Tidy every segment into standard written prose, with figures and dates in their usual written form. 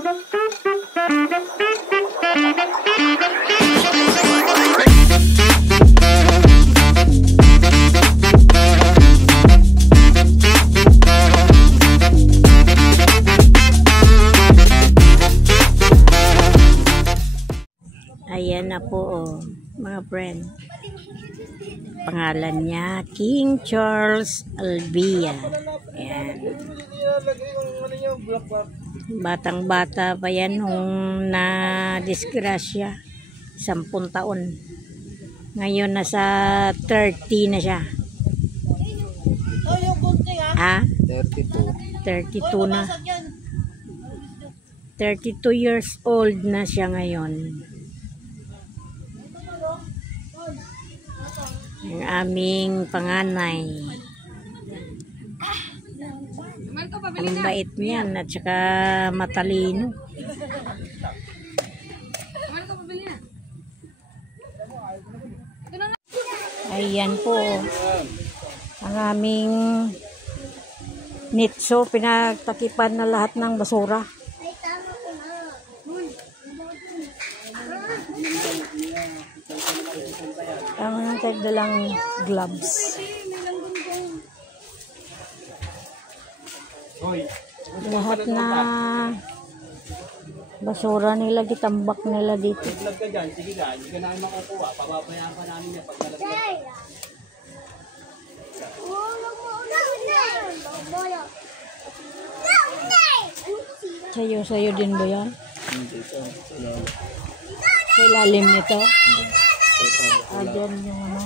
Ayan na po, oh, mga friend. Pangalan niya, King Charles Albia. Ayan. Batang-bata pa yan nung na-disgrasya. 10 taon. Ngayon nasa 30 na siya. Ha? 32 na. 32 years old na siya ngayon. Ang aming panganay. Ang bait niyan at saka matalino. Ayan po ang aming nitso, pinagtakipan na lahat ng basura. Ang mga tagdalang gloves. Lahat na basura nila, gitambak nila dito. Sige ka, hindi ka namin makukuha. Pababayaan pa namin yan paglalagyan. Sayo din ba yan? Sa ilalim nito? Dyan yung ano.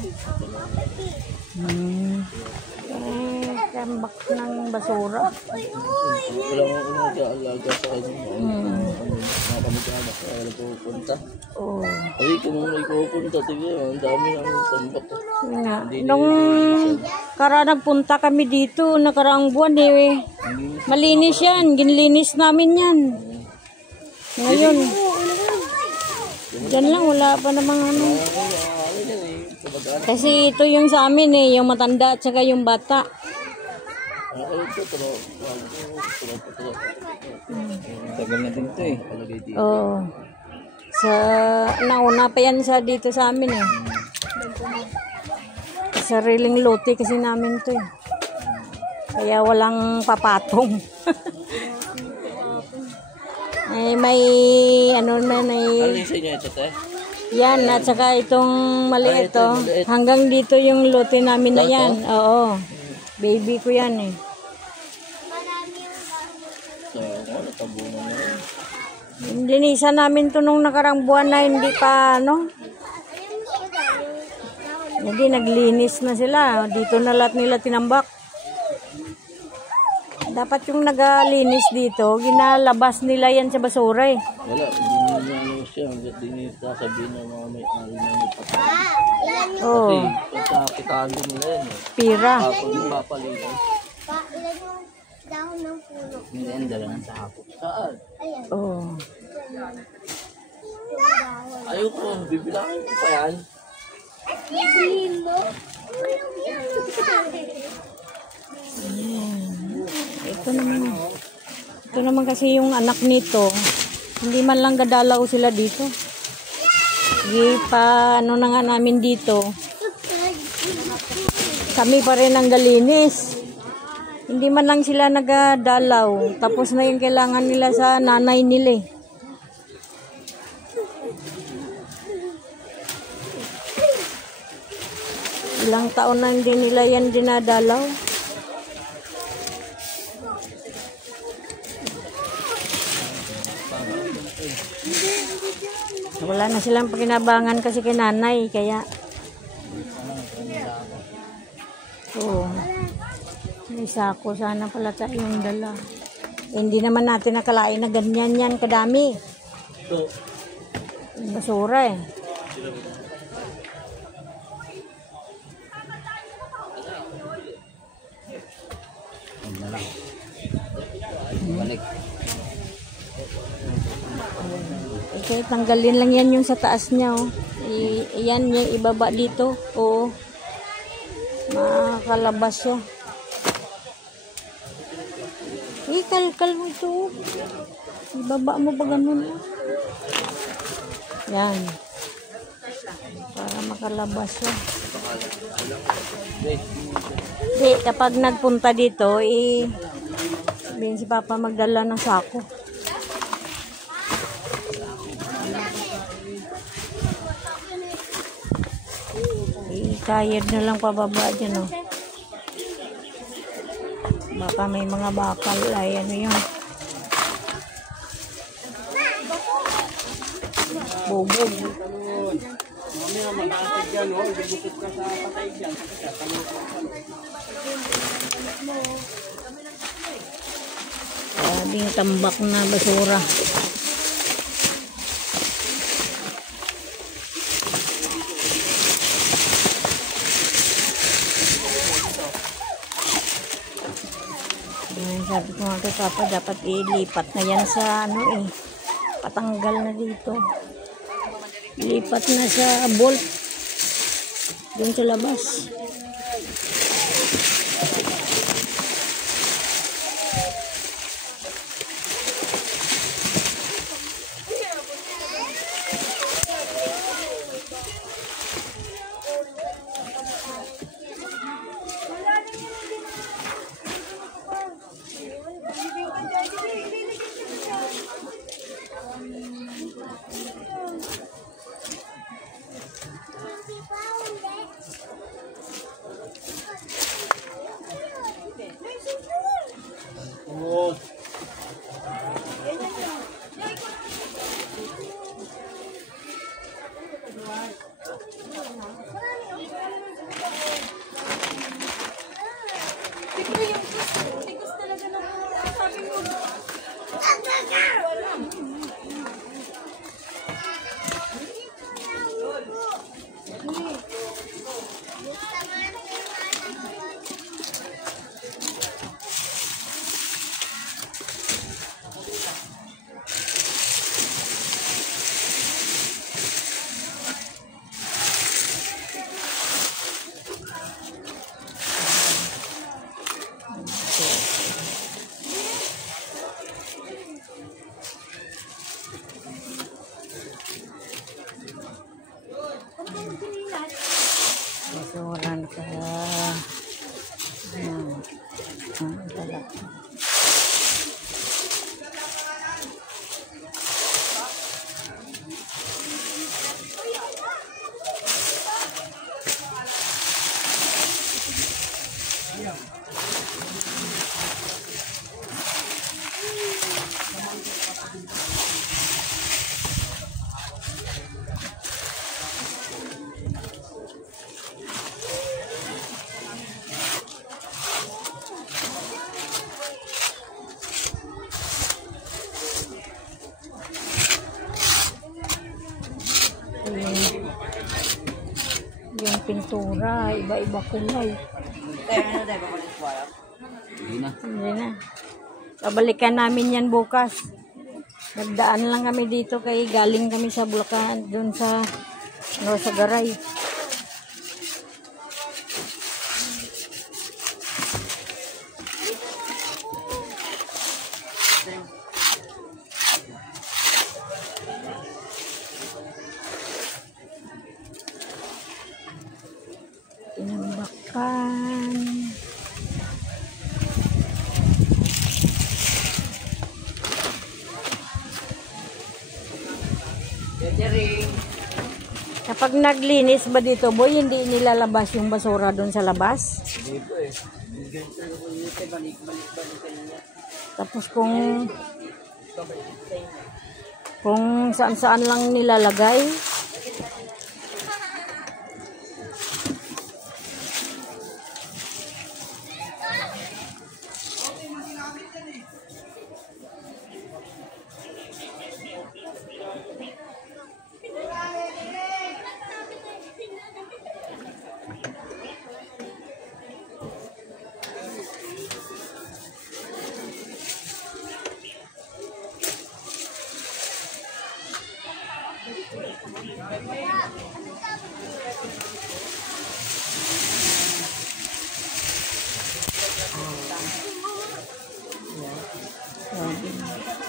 Tambak ng basura. Wala mong umag-aalaga sa kanya. Makamag-anak na wala pupunta. Oo. Ay, kung may pupunta, tignan, ang dami ng tambak. Nung nagpunta kami dito, nakaraang buwan eh. Malinis yan. Ginlinis namin yan. Ngayon. Diyan lang, wala pa namang ano. Kasi ito yung sa amin eh, yung matanda at saka yung bata. Tagal na din ito eh. Oo. Nauna pa yan dito sa amin eh. Sariling lote kasi namin ito eh. Kaya walang papatong. May ano man ay... Ano yung sa inyo ito te? Yan, at saka itong maliit oh. Hanggang dito yung lote namin na yan. Oo. Baby ko yan eh. Linisan namin to nung nakarang buwan na hindi pa ano. Hindi, naglinis na sila. Dito na lahat nila tinambak. Dapat yung naglinis dito, ginalabas nila yan sa basura eh. Wala, hindi niya siya. Hindi niya sasabihin ng mga may-ari na may patay. Oo. Kasi pagkakitaan din nila yan eh. Pira. Kapag yung papalitan. Ilan yung dahon ng puno? Hindi yan, dalanan sa hapon. Saan? Oo. Ayoko, bibilangin ko pa yan. Bibilin mo? Ito naman kasi yung anak nito. Hindi man lang gadalaw sila dito. Sige pa, ano na nga namin dito. Kami pa rin ang galinis. Hindi man lang sila nagadalaw. Tapos na yung kailangan nila sa nanay nila eh. Ilang taon na hindi nila yan dinadalaw. Wala na silang pakinabangan kasi kay nanay, kaya oo. May sako sana pala tayong dala. Hindi naman natin nakalain na ganyan yan kadami. Basura eh. Balik. Okay, tanggalin lang yan yung sa taas niya oh. Yan yung ibaba dito. Oo. Makalabas siya. Kalkal mo ito. Ibaba mo ba ganun? Yan. Para makalabas siya. Di, kapag nagpunta dito, sabihin si Papa magdala ng sako. Kayod na lang pababa dyan, oh. Baka may mga bakal. Ay, ano yun? Bubog. Mamaya mag-aatag yan, oh. Ibubukit ka sa patay dyan. Sabing tambak na basura. Sabi ko nga kay Papa, dapat ilipat na yan sa ano patanggal na dito. Lipat na sa bolt. Doon sa labas. Basuran ka. Talak. Yung pintura, iba-iba kulay. Hindi na. Babalikan namin yan bukas. Nagdaan lang kami dito kay galing kami sa Bulacan, doon sa sa Garay. Tinambakan. Kapag naglinis ba dito, boy, hindi nilalabas yung basura doon sa labas? Hindi po eh. Tapos kung saan-saan lang nilalagay.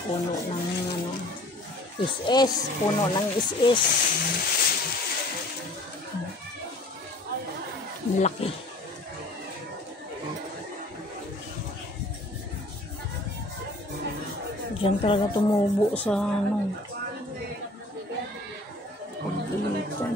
Puno ng Is-is, puno ng is-is. Laki. Diyan talaga tumubo sa ano. Pagilitan.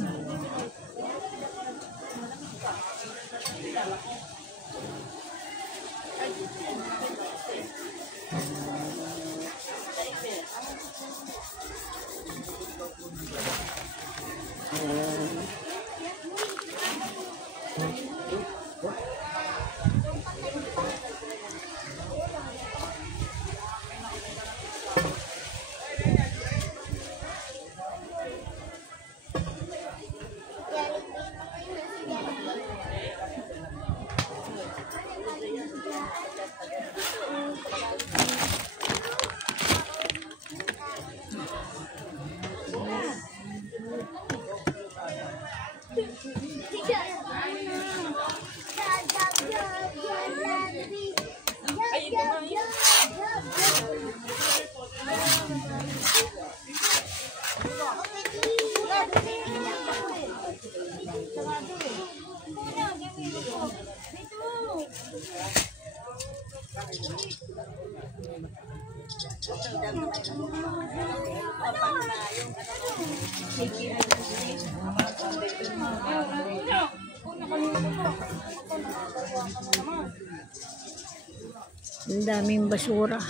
Ang daming basura.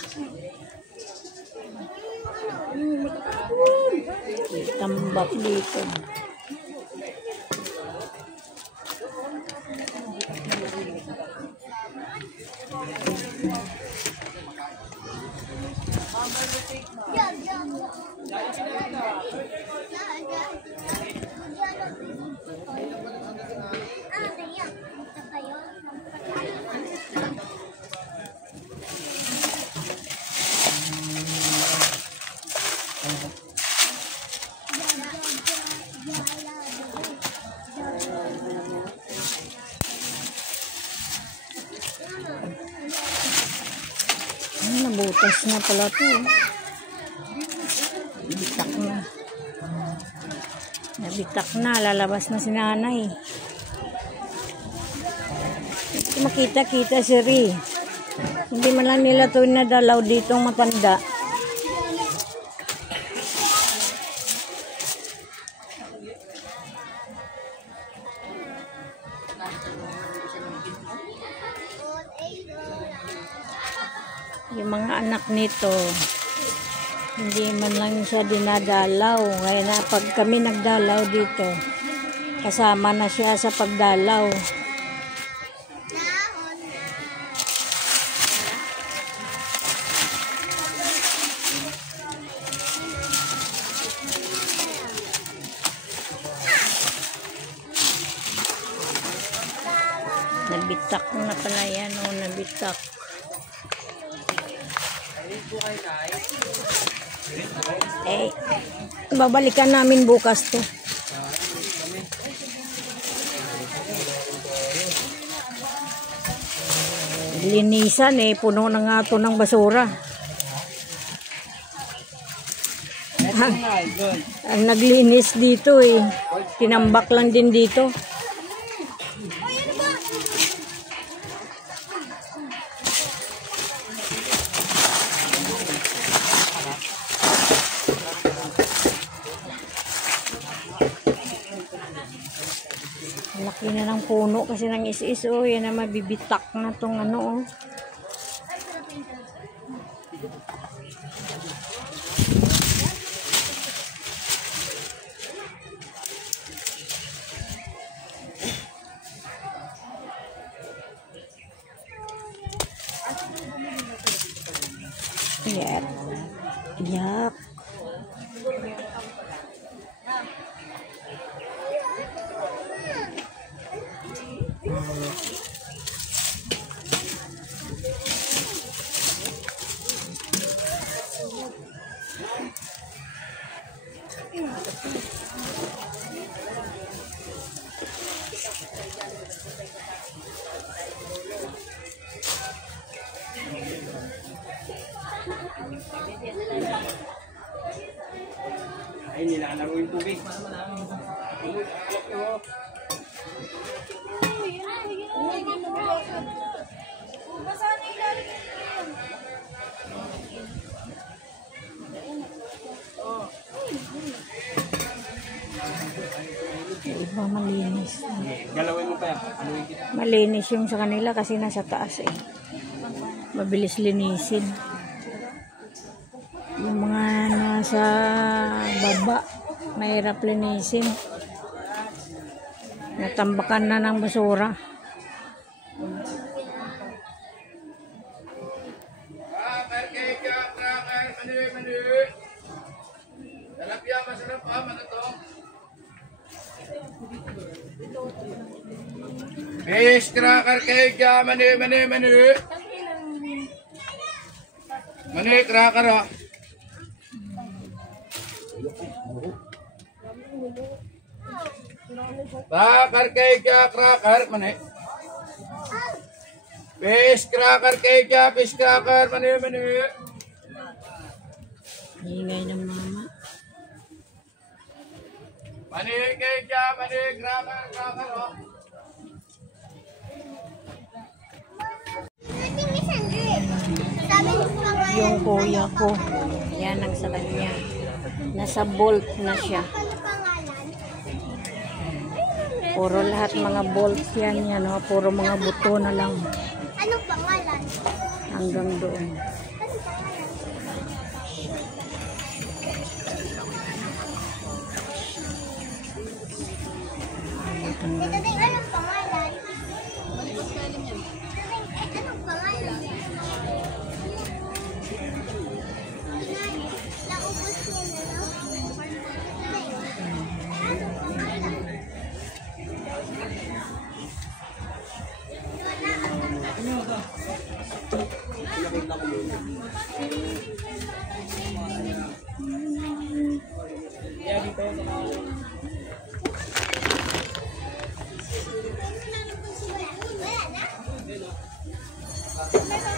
Tambak dito. Nabutas na pala ito. Nabitak na. Nabitak na. Lalabas na si nanay. Makita-kita si Ri. Hindi man lang nila ito nadalaw ditong matanda. Yung mga anak nito, hindi man lang siya dinadalaw. Kaya na pag kami nagdalaw dito, kasama na siya sa pagdalaw. Nabitak na pala yan, o nabitak. Eh, babalikan namin bukas to. Linisan eh, puno na nga to ng basura. Ang naglinis dito eh, tinambak lang din dito. Laki na ng puno kasi ng is-is, oh. Yan na mabibitak na tong ano, oh. Yep. Yep. Ay, nilalaro yung tubig. Iba malinis. Galawin mo pa yan. Anuin kita. Malinis yung sa kanila kasi nasa taas eh. Mabilis linisin. Yung mga nasa baba, mahirap linisin. Natambakan na ng basura. Fish cracker cake ya, mani. Mani cracker oh. Cracker cake ya, cracker mani. Fish cracker cake ya, fish cracker mani. Ingay ng mama. Mani cake ya, mani cracker oh. Yung kuya ko, yan ang sa kanya. Nasa bolt na siya. Puro lahat mga bolt yan, oh. Puro mga buto na lang. Anong pangalan? Hanggang doon. Ito din, anong pangalan? Anong pangalan? Naubos niya na, no? Anong pangalan? Wala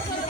na?